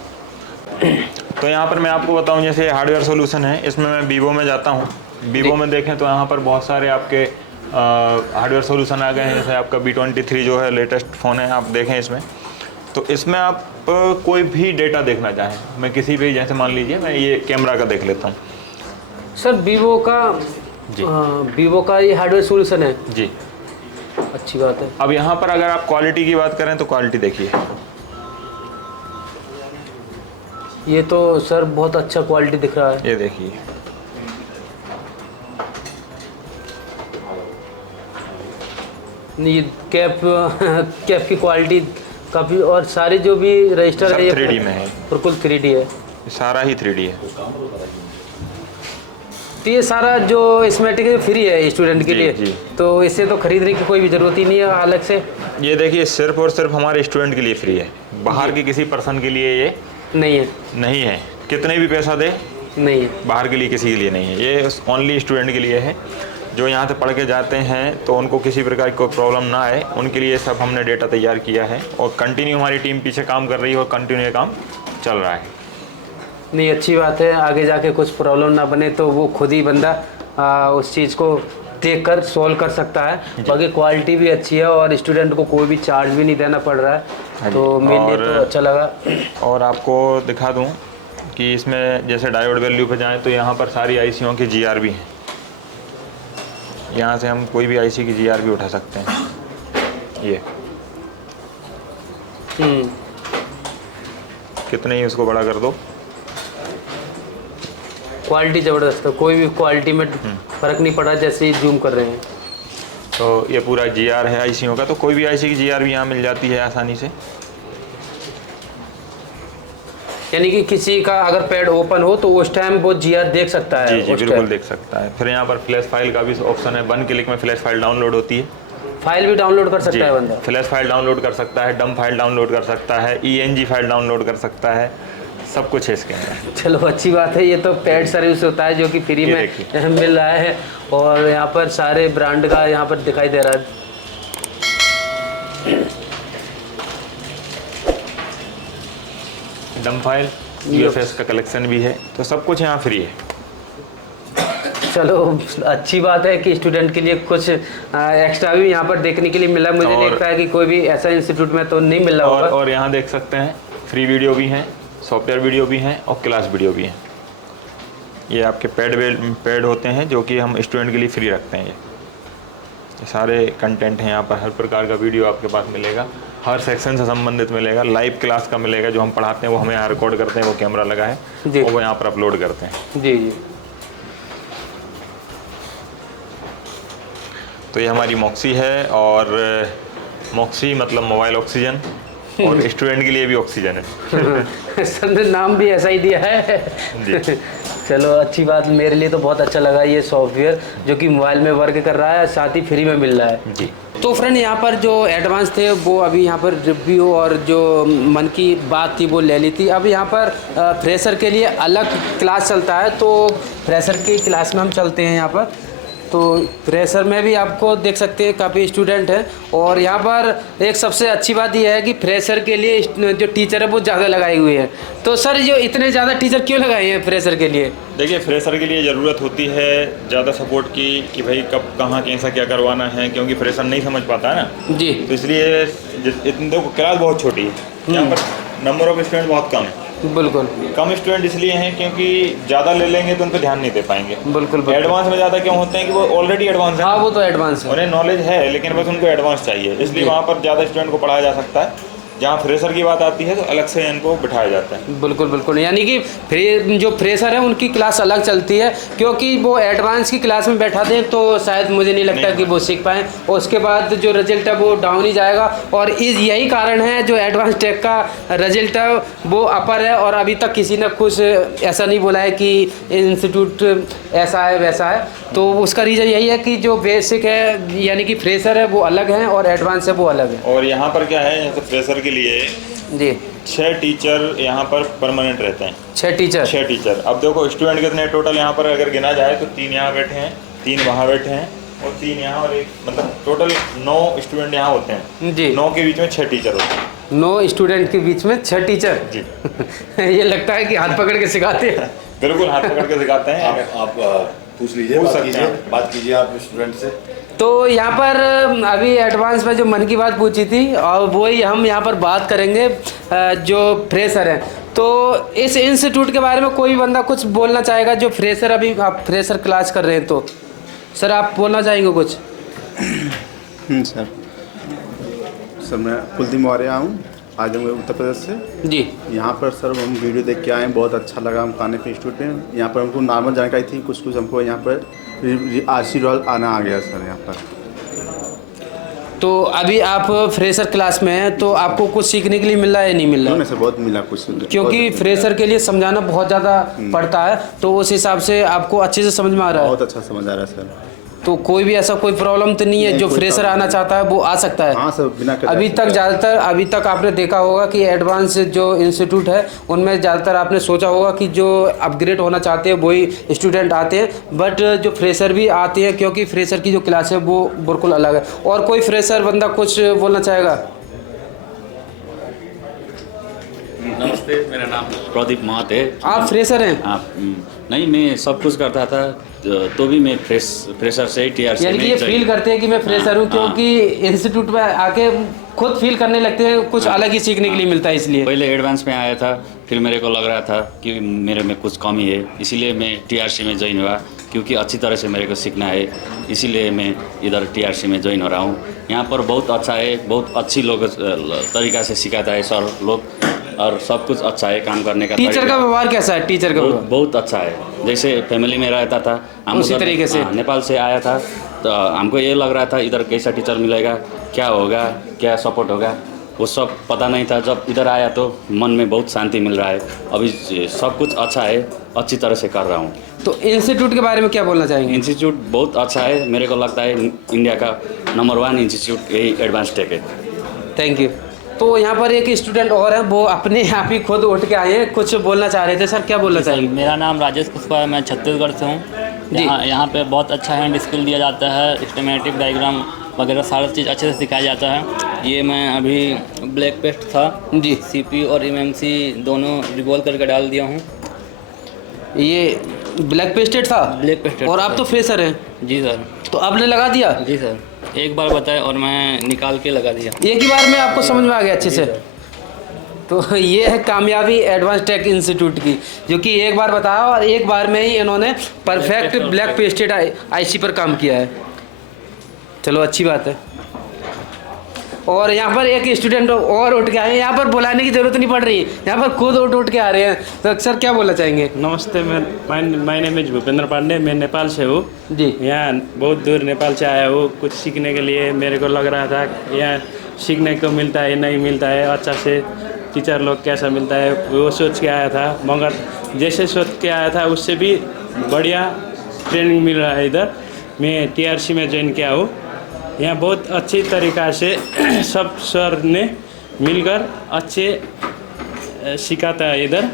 तो यहाँ पर मैं आपको बताऊँ, जैसे हार्डवेयर सॉल्यूशन है, इसमें मैं वीवो में जाता हूँ। वीवो में देखें तो यहाँ पर बहुत सारे आपके हार्डवेयर सॉल्यूशन आ गए हैं। जैसे आपका B23 जो है लेटेस्ट फ़ोन है, आप देखें इसमें। तो इसमें आप कोई भी डेटा देखना चाहें, मैं किसी भी, जैसे मान लीजिए मैं ये कैमरा का देख लेता हूँ। सर वीवो का ये हार्डवेयर सॉल्यूशन है जी, अच्छी बात है। अब यहाँ पर अगर आप क्वालिटी की बात करें तो क्वालिटी देखिए, ये तो सर बहुत अच्छा क्वालिटी दिख रहा है। ये देखिए ये कैप की क्वालिटी काफ़ी, और सारी जो भी रजिस्टर है ये 3D में है, बिल्कुल 3D है, सारा ही 3D है। तो ये सारा जो स्कीमेटिक फ्री है स्टूडेंट के लिए, तो इससे तो खरीदने की कोई भी ज़रूरत ही नहीं है अलग से। ये देखिए सिर्फ और सिर्फ हमारे स्टूडेंट के लिए फ्री है, बाहर के किसी पर्सन के लिए ये नहीं है। कितने भी पैसा दे नहीं है, बाहर के लिए किसी के लिए नहीं है। ये ओनली स्टूडेंट के लिए है। जो यहाँ से पढ़ के जाते हैं तो उनको किसी प्रकार की कोई प्रॉब्लम ना आए, उनके लिए सब हमने डेटा तैयार किया है और कंटिन्यू हमारी टीम पीछे काम कर रही है और कंटिन्यू ये काम चल रहा है। नहीं, अच्छी बात है। आगे जाके कुछ प्रॉब्लम ना बने तो वो खुद ही बंदा उस चीज़ को देख कर सॉल्व कर सकता है। बाकी क्वालिटी भी अच्छी है और स्टूडेंट को कोई भी चार्ज भी नहीं देना पड़ रहा है, तो मेरे लिए तो अच्छा लगा। और आपको दिखा दूँ कि इसमें जैसे डायोड वैल्यू पे जाएँ तो यहाँ पर सारी आईसीओं की GR भी हैं। यहाँ से हम कोई भी आईसी की GR भी उठा सकते हैं। ये कितने ही उसको बड़ा कर दो, क्वालिटी ज़बरदस्त है, कोई भी क्वालिटी में फ़र्क नहीं पड़ा जैसे जूम कर रहे हैं। तो ये पूरा GR है आईसीओ का, तो कोई भी आईसी की GR भी यहाँ मिल जाती है आसानी से। यानी कि किसी का अगर पैड ओपन हो तो उस टाइम वो GR देख सकता है। जी बिल्कुल देख सकता है। फिर यहाँ पर फ्लैश फाइल का भी ऑप्शन है, 1 क्लिक में फ्लैश फाइल डाउनलोड होती है। फाइल भी डाउनलोड कर सकता है बंदा, फ्लैश फाइल डाउनलोड कर सकता है, डम फाइल डाउनलोड कर सकता है, ENG फाइल डाउनलोड कर सकता है, सब कुछ है इसके अंदर। चलो अच्छी बात है। ये तो पैड सर्विस होता है जो कि फ्री में मिल रहा है, और यहाँ पर सारे ब्रांड का यहाँ पर दिखाई दे रहा है। डम फाइल UFS का कलेक्शन भी है, तो सब कुछ यहाँ फ्री है। चलो अच्छी बात है कि स्टूडेंट के लिए कुछ एक्स्ट्रा भी यहाँ पर देखने के लिए मिला। मुझे नहीं लगता है कि कोई भी ऐसा इंस्टीट्यूट में तो नहीं मिल रहा होगा। और यहाँ देख सकते हैं फ्री वीडियो भी हैं, सॉफ्टवेयर वीडियो भी हैं और क्लास वीडियो भी हैं। ये आपके पैड होते हैं जो कि हम स्टूडेंट के लिए फ्री रखते हैं। ये सारे कंटेंट हैं यहाँ पर, हर प्रकार का वीडियो आपके पास मिलेगा, हर सेक्शन से संबंधित मिलेगा, लाइव क्लास का मिलेगा, जो हम पढ़ाते हैं वो हमें यहाँ रिकॉर्ड करते हैं, वो कैमरा लगा है और वो यहाँ पर अपलोड करते हैं। जी जी। तो ये हमारी मॉक्सी है, और मॉक्सी मतलब मोबाइल ऑक्सीजन, और स्टूडेंट के लिए भी ऑक्सीजन है। सर ने नाम भी ऐसा ही दिया है। चलो अच्छी बात, मेरे लिए तो बहुत अच्छा लगा ये सॉफ्टवेयर जो कि मोबाइल में वर्क कर रहा है, साथ ही फ्री में मिल रहा है। जी। तो फ्रेंड यहाँ पर जो एडवांस थे वो अभी यहाँ पर रिव्यू और जो मन की बात थी वो ले ली थी। अब यहाँ पर फ्रेशर के लिए अलग क्लास चलता है, तो फ्रेशर की क्लास में हम चलते हैं यहाँ पर। तो फ्रेशर में भी आपको देख सकते हैं काफ़ी स्टूडेंट हैं, और यहाँ पर एक सबसे अच्छी बात यह है कि फ्रेशर के लिए जो टीचर है वो ज़्यादा लगाई हुई है। तो सर जो इतने ज़्यादा टीचर क्यों लगाए हैं फ्रेशर के लिए? देखिए, फ्रेशर के लिए ज़रूरत होती है ज़्यादा सपोर्ट की, कि भाई कब कहाँ कैसा क्या करवाना है, क्योंकि फ्रेशर नहीं समझ पाता है ना जी। तो इसलिए देखो क्लास बहुत छोटी है, यहाँ पर नंबर ऑफ स्टूडेंट बहुत कम है। बिल्कुल कम स्टूडेंट इसलिए हैं क्योंकि ज़्यादा ले लेंगे तो उन पर ध्यान नहीं दे पाएंगे। बिल्कुल। एडवांस में ज़्यादा क्यों होते हैं कि वो ऑलरेडी एडवांस है। हाँ, वो तो एडवांस है, उन्हें नॉलेज है, लेकिन बस उनको एडवांस चाहिए, इसलिए वहाँ पर ज़्यादा स्टूडेंट को पढ़ाया जा सकता है। जहाँ फ्रेशर की बात आती है तो अलग से इनको बिठाया जाता है। बिल्कुल बिल्कुल। यानी कि जो फ्रेशर है उनकी क्लास अलग चलती है, क्योंकि वो एडवांस की क्लास में बैठाते हैं तो शायद मुझे नहीं लगता कि वो सीख पाएँ, और उसके बाद जो रिजल्ट है वो डाउन ही जाएगा। और यही कारण है जो एडवांस टेक का रिजल्ट है वो अपर है, और अभी तक किसी ने कुछ ऐसा नहीं बोला है कि इंस्टीट्यूट ऐसा है वैसा है। तो उसका रीज़न यही है कि जो बेसिक है यानी कि फ्रेशर है वो अलग है और एडवांस है वो अलग है। और यहाँ पर क्या है, जैसे फ्रेशर के लिए जी 6 टीचर यहाँ पर परमानेंट रहते हैं। 6 टीचर। अब देखो स्टूडेंट कितने टोटल यहाँ पर अगर गिना जाए तो 3 यहाँ बैठे हैं, 3 वहाँ बैठे हैं, और 3 यहाँ, और एक, मतलब टोटल 9 स्टूडेंट यहाँ होते हैं जी। 9 के बीच में 6 टीचर होते हैं। 9 स्टूडेंट के बीच में 6 टीचर जी। ये लगता है कि हाथ पकड़ के सिखाते हैं। बिल्कुल हाथ पकड़ के सिखाते हैं। आप पूछ लीजिए, बात कीजिए आप स्टूडेंट से। तो यहाँ पर अभी एडवांस में जो मन की बात पूछी थी, और वही हम यहाँ पर बात करेंगे जो फ्रेशर हैं। तो इस इंस्टीट्यूट के बारे में कोई बंदा कुछ बोलना चाहेगा जो फ्रेशर, अभी आप फ्रेशर क्लास कर रहे हैं, तो सर आप बोलना चाहेंगे कुछ? सर मैं कुलदीप मौर्य हूँ, आजमगढ़ उत्तर प्रदेश से जी। यहाँ पर सर हम वीडियो देख के आए, बहुत अच्छा लगा हम कानपुर इंस्टीट्यूट में। यहाँ पर हमको नॉर्मल जानकारी थी, कुछ हमको यहाँ पर आशीर्वाद आना आ गया सर यहाँ पर। तो अभी आप फ्रेशर क्लास में हैं, तो आपको कुछ सीखने के लिए मिल रहा है या नहीं मिल रहा है? सर बहुत मिला कुछ, क्योंकि फ्रेशर के लिए समझाना बहुत ज़्यादा पड़ता है, तो उस हिसाब से आपको अच्छे से समझ में आ रहा है? बहुत अच्छा समझ आ रहा है सर। तो कोई भी ऐसा कोई प्रॉब्लम तो नहीं है? जो फ्रेशर आना चाहता है वो आ सकता है? हाँ सर, बिना अभी तक आपने देखा होगा कि एडवांस जो इंस्टीट्यूट है उनमें ज़्यादातर आपने सोचा होगा कि जो अपग्रेड होना चाहते हैं वही स्टूडेंट आते हैं, बट जो फ्रेशर भी आते हैं, क्योंकि फ्रेशर की जो क्लास है वो बिल्कुल अलग है। और कोई फ्रेशर बंदा कुछ बोलना चाहेगा? नमस्ते, मेरा नाम प्रदीप महत है। आप फ्रेशर हैं? आप नहीं, मैं सब कुछ करता था, तो भी मैं फ्रेशर से TRC यानी कि ये फील करते हैं कि मैं फ्रेशर हूँ, क्योंकि इंस्टीट्यूट में आके खुद फील करने लगते हैं, कुछ अलग ही सीखने के लिए मिलता है। इसलिए पहले एडवांस में आया था, फिर मेरे को लग रहा था कि मेरे में कुछ कमी है, इसीलिए मैं TRC में ज्वाइन हुआ, क्योंकि अच्छी तरह से मेरे को सीखना है, इसीलिए मैं इधर TRC में ज्वाइन हो रहा हूँ। यहाँ पर बहुत अच्छा है, बहुत अच्छी लोग तरीक़ा से सिखाता है सर लोग, और सब कुछ अच्छा है, काम करने का टीचर तरीका। का व्यवहार कैसा है? टीचर का व्यवहार बहुत अच्छा है। जैसे फैमिली में रहता था हम उसी तरीके से? नेपाल से आया था तो हमको ये लग रहा था इधर कैसा टीचर मिलेगा, क्या होगा, क्या सपोर्ट होगा, वो सब पता नहीं था। जब इधर आया तो मन में बहुत शांति मिल रहा है। अभी सब कुछ अच्छा है, अच्छी तरह से कर रहा हूँ। तो इंस्टीट्यूट के बारे में क्या बोलना चाहेंगे? इंस्टीट्यूट बहुत अच्छा है, मेरे को लगता है इंडिया का नंबर 1 इंस्टीट्यूट यही एडवांस टेक है। Thank you. तो यहाँ पर एक स्टूडेंट और हैं, वो अपने आप ही खुद उठ के आए हैं, कुछ बोलना चाह रहे थे। सर क्या बोलना चाहेंगे? मेरा नाम राजेश कुशवाहा है, मैं छत्तीसगढ़ से हूँ। यहाँ पे बहुत अच्छा हैंड स्किल दिया जाता है, स्कीमेटिक डायग्राम वगैरह सारा चीज़ अच्छे से सिखाया जाता है। ये मैं अभी ब्लैक पेस्ट था जी, सीपी और एमएमसी दोनों रिवॉल्व करके डाल दिया हूँ। ये ब्लैक पेस्टेड था? Black pasted. और आप तो फ्रेशर हैं? जी सर। तो आपने लगा दिया? जी सर, एक बार बताया और मैं निकाल के लगा दिया। एक ही बार में आपको समझ में आ गया अच्छे से? तो ये है कामयाबी एडवांस टेक इंस्टीट्यूट की, जो कि एक बार बताया और एक बार में ही इन्होंने परफेक्ट ब्लैक पेस्टेड आईसी पर काम किया है। चलो अच्छी बात है। और यहाँ पर एक स्टूडेंट और उठ के आए हैं, यहाँ पर बुलाने की ज़रूरत नहीं पड़ रही, यहाँ पर खुद उठ के आ रहे हैं। तो सर क्या बोलना चाहेंगे? नमस्ते, my name is Bhupendra Pandey, मैं नेपाल से हूँ जी। यहाँ बहुत दूर नेपाल से आया हूँ कुछ सीखने के लिए। मेरे को लग रहा था यहाँ सीखने को मिलता है नहीं मिलता है, अच्छा से टीचर लोग कैसा मिलता है वो सोच के आया था, मगर जैसे सोच के आया था उससे भी बढ़िया ट्रेनिंग मिल रहा है इधर। मैं TRC में ज्वाइन किया हूँ। यहाँ बहुत अच्छी तरीक़ा से सब सर ने मिलकर अच्छे सिखाता है इधर।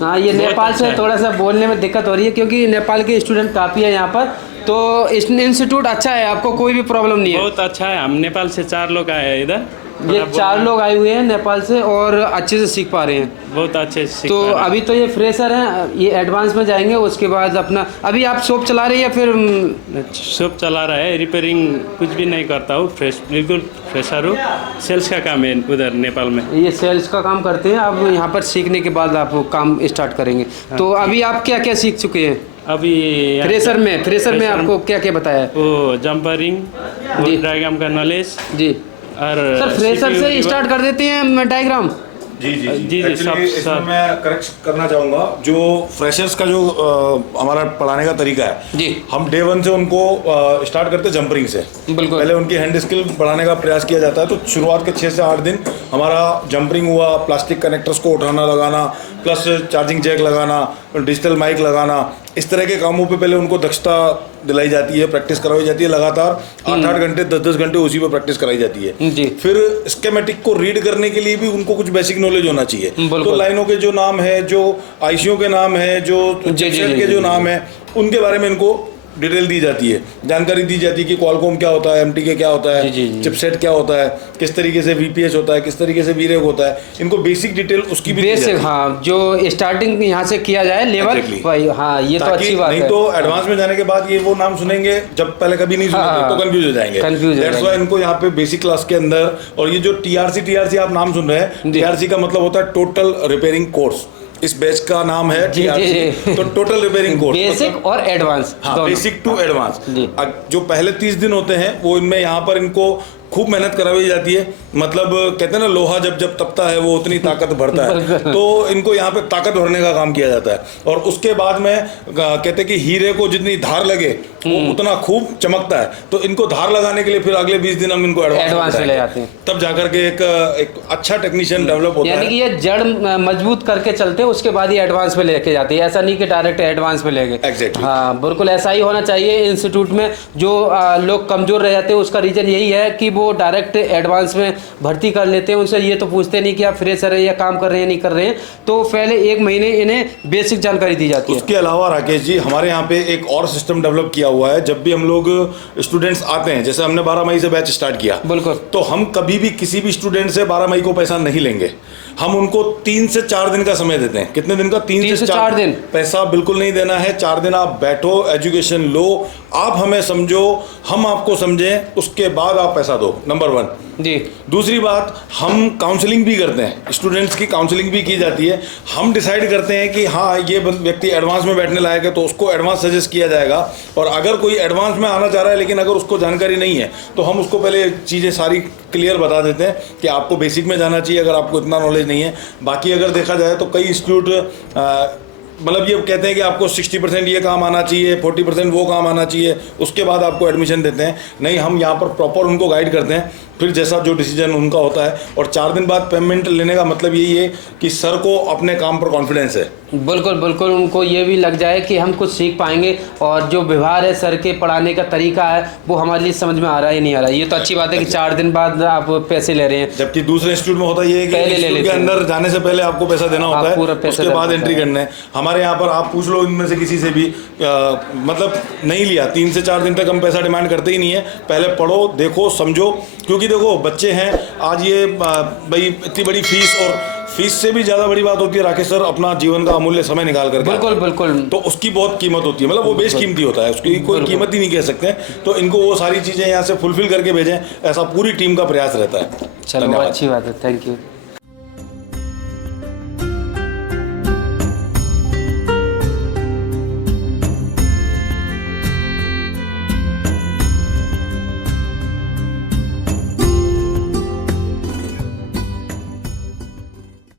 हाँ, ये नेपाल से थोड़ा सा बोलने में दिक्कत हो रही है क्योंकि नेपाल के स्टूडेंट काफ़ी है यहाँ पर। तो इंस्टीट्यूट अच्छा है, आपको कोई भी प्रॉब्लम नहीं है? बहुत अच्छा है। हम नेपाल से 4 लोग आए हैं इधर। ये 4 लोग आए हुए हैं नेपाल से और अच्छे से सीख पा रहे हैं। बहुत अच्छे से तो अभी तो ये फ्रेशर हैं, ये एडवांस में जाएंगे, उसके बाद अपना अभी आप शॉप चला रहे हैं या फिर? शॉप चला रहा है, रिपेयरिंग कुछ भी नहीं करता हूँ, बिल्कुल फ्रेशर हूँ। सेल्स का काम है उधर नेपाल में। ये सेल्स का काम करते हैं। अब यहाँ पर सीखने के बाद आप काम स्टार्ट करेंगे। तो अभी आप क्या क्या सीख चुके हैं? अभी फ्रेशर में आपको क्या क्या बताया है? वो जंपरिंग, डायग्राम का नॉलेज जी। और सर फ्रेशर से स्टार्ट कर देते हैं डायग्राम? जी इसमें मैं करेक्ट करना चाहूँगा। जो फ्रेशर्स का जो हमारा पढ़ाने का तरीका है जी, हम डे 1 से उनको स्टार्ट करते हैं जंपरिंग से। बिल्कुल। पहले उनकी हैंड स्किल बढ़ाने का प्रयास किया जाता है। तो शुरुआत के 6 से 8 दिन हमारा जंपरिंग हुआ, प्लास्टिक कनेक्टर्स को उठाना लगाना, प्लस चार्जिंग जैक लगाना, डिजिटल माइक लगाना, इस तरह के कामों पे पहले उनको दक्षता दिलाई जाती है, प्रैक्टिस करवाई जाती है। लगातार 8-8 घंटे 10-10 घंटे उसी पे प्रैक्टिस कराई जाती है जी। फिर स्कीमेटिक को रीड करने के लिए भी उनको कुछ बेसिक नॉलेज होना चाहिए। तो लाइनों के जो नाम है, जो आईसीओ के नाम है, जो चिपसेट के जो नाम है, उनके बारे में इनको डिटेल दी जाती है, जानकारी दी जाती है कि क्वालकॉम क्या होता है, एमटीके क्या होता है, चिपसेट क्या होता है, किस तरीके से वीपीएस होता है, किस तरीके से वीरेक होता है। इनको बेसिक डिटेल उसकी भी बेसिक, हाँ, जो स्टार्टिंग यहाँ से किया जाए लेवल भाई, हाँ ये तो अच्छी बात है। नहीं तो एडवांस में जाने के बाद ये वो नाम सुनेंगे जब पहले कभी नहीं सुने तो कंफ्यूज हो जाएंगे। दैट्स व्हाई इनको यहाँ पे बेसिक क्लास के अंदर। और ये जो टीआरसी आप नाम सुन रहे हैं, टीआरसी का मतलब होता है टोटल रिपेयरिंग कोर्स। इस बैच का नाम है TRC, तो टोटल रिपेयरिंग कोर्स, बेसिक और एडवांस। हाँ, बेसिक टू एडवांस। जो पहले 30 दिन होते हैं वो इनमें यहाँ पर इनको खूब मेहनत कराई जाती है। मतलब कहते हैं ना, लोहा जब जब तपता है वो उतनी ताकत भरता है। तो इनको यहाँ पे ताकत भरने का काम किया जाता है। और उसके बाद में कहते हैं कि हीरे को जितनी धार लगे वो उतना खूब चमकता है। तो इनको धार लगाने के लिए फिर अगले 20 दिन हम इनको एडवांस में ले जाते हैं, तब जाकर के एक अच्छा टेक्नीशियन डेवलप होता है। यानी कि ये जड़ मजबूत करके चलते हैं, उसके बाद ही एडवांस में लेके जाते हैं। ऐसा नहीं कि डायरेक्ट एडवांस में ले गए। एग्जैक्टली, हाँ बिल्कुल ऐसा ही होना चाहिए। इंस्टीट्यूट में जो लोग कमजोर रह जाते हैं उसका रीजन यही है कि वो डायरेक्ट एडवांस में भर्ती कर लेते हैं। उनसे ये तो पूछते नहीं कि आप फ्रेशर है या काम कर रहे हैं नहीं कर रहे हैं। तो पहले 1 महीने इन्हें बेसिक जानकारी दी जाती है। उसके अलावा राकेश जी, हमारे यहाँ पे एक और सिस्टम डेवलप किया हुआ है। जब भी हम लोग स्टूडेंट्स आते हैं, जैसे हमने 12 मई से बैच स्टार्ट किया, बिल्कुल, तो हम कभी भी किसी भी स्टूडेंट से 12 मई को पैसा नहीं लेंगे। हम उनको 3 से 4 दिन का समय देते हैं। कितने दिन का? 3 से 4 दिन। पैसा बिल्कुल नहीं देना है। 4 दिन आप बैठो, एजुकेशन लो, आप हमें समझो, हम आपको समझें, उसके बाद आप पैसा दो। नंबर 1। जी। दूसरी बात, हम काउंसलिंग भी करते हैं, स्टूडेंट्स की काउंसलिंग भी की जाती है। हम डिसाइड करते हैं कि हाँ ये व्यक्ति एडवांस में बैठने लायक है तो उसको एडवांस सजेस्ट किया जाएगा, और अगर कोई एडवांस में आना चाह रहा है लेकिन अगर उसको जानकारी नहीं है तो हम उसको पहले चीज़ें सारी क्लियर बता देते हैं कि आपको बेसिक में जाना चाहिए अगर आपको इतना नॉलेज नहीं है। बाकी अगर देखा जाए तो कई इंस्टीट्यूट मतलब ये कहते हैं कि आपको 60% ये काम आना चाहिए, 40% वो काम आना चाहिए, उसके बाद आपको एडमिशन देते हैं। नहीं, हम यहाँ पर प्रॉपर उनको गाइड करते हैं, फिर जैसा जो डिसीजन उनका होता है। और 4 दिन बाद पेमेंट लेने का मतलब यही है कि सर को अपने काम पर कॉन्फिडेंस है। बिल्कुल बिल्कुल, उनको ये भी लग जाए कि हम कुछ सीख पाएंगे, और जो व्यवहार है सर के पढ़ाने का तरीका है वो हमारे लिए समझ में आ रहा है नहीं आ रहा है। ये तो अच्छी बात है कि 4 दिन बाद आप पैसे ले रहे हैं, जबकि दूसरे इंस्टीट्यूट में होता ये है कि इंस्टीट्यूट के अंदर जाने से पहले आपको पैसा देना होता है, उसके बाद एंट्री करना है। हमारे यहाँ पर आप पूछ लो इनमें से किसी से भी, मतलब नहीं लिया, 3 से 4 दिन तक हम पैसा डिमांड करते ही नहीं है। पहले पढ़ो, देखो, समझो, क्योंकि देखो बच्चे हैं आज, ये भाई इतनी बड़ी फीस, और फीस से भी ज़्यादा बड़ी बात होती है राकेश सर अपना जीवन का अमूल्य समय निकाल करके, बिल्कुल बिल्कुल, तो उसकी बहुत कीमत होती है, मतलब वो बेशकीमती होता है, उसकी कोई कीमत ही नहीं कह सकते हैं। तो इनको वो सारी चीज़ें यहाँ से फुलफिल करके भेजें, ऐसा पूरी टीम का प्रयास रहता है। चलो अच्छी बात है, थैंक यू।